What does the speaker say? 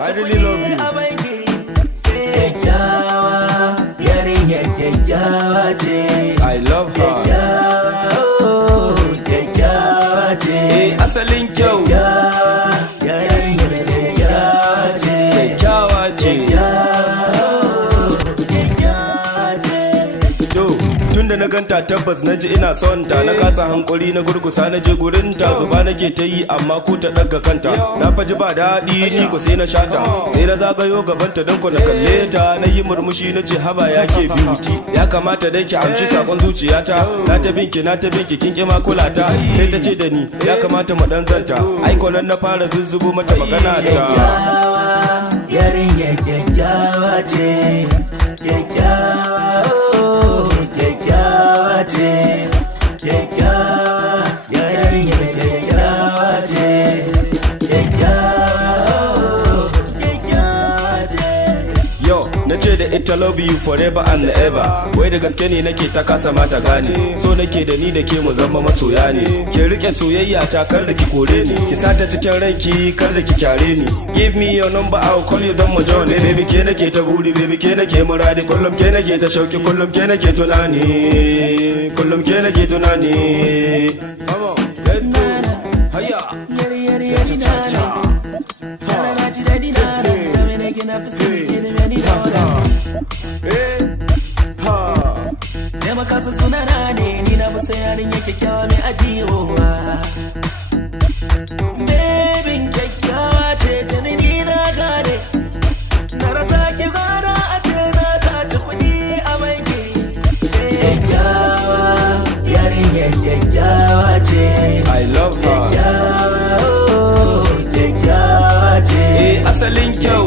I really love you. I love her. Asalin kyau. Kyakkyawa ce. Tunda na ganta tabbas na ji ina son ta, na kasa hankuri na gurgusa na je gurin ta, zuba nake ta yi amma ko ta daga kanta, na faji ba daɗi ni ko sai na shata, sai na zagayo gabanta don ko na kalle ta, na yi murmushi na ce haba yake beauty, ya kamata dai ki amshi sakon zuciyata, na ta binki kin ki ma kula ta, sai ta ce da ni ya kamata mu dan zanta, aiko nan na fara zuzzubo mata magana ta. Yarinya kyakkyawa ce, kyakkyawa kyakkyawa ce, kyakkyawa, yarinya kyakkyawa ce, kyakkyawa, kyakkyawa ce. Yo, na ce da ita love you forever and ever, wai da gaske ne nake ta kasa mata gane, so nake da ni da ke mu zama masoya ne, ki rike soyayya ta kar da ki kore ni, ki sata cikin ranki kar da ki kyare ni, give me your number I'll call you don mu jaune, baby ke nake ta buri, baby ke nake muradi, kullum ke nake ta shauki, kullum ke nake tunani, kullum ke nake tunani. Come on, let's go. Haya. Makan Son sunana ne, ni na fi san yarinya kyakkyawa mai ajiyowa. Babin kyakkyawa ce ta ni na gane, na rasa ki gana a ce na saci kuɗi a banki. Kyakkyawa, yarinya kyakkyawa ce, I love her. Kyakkyawa, kyakkyawa ce, asalin kyau.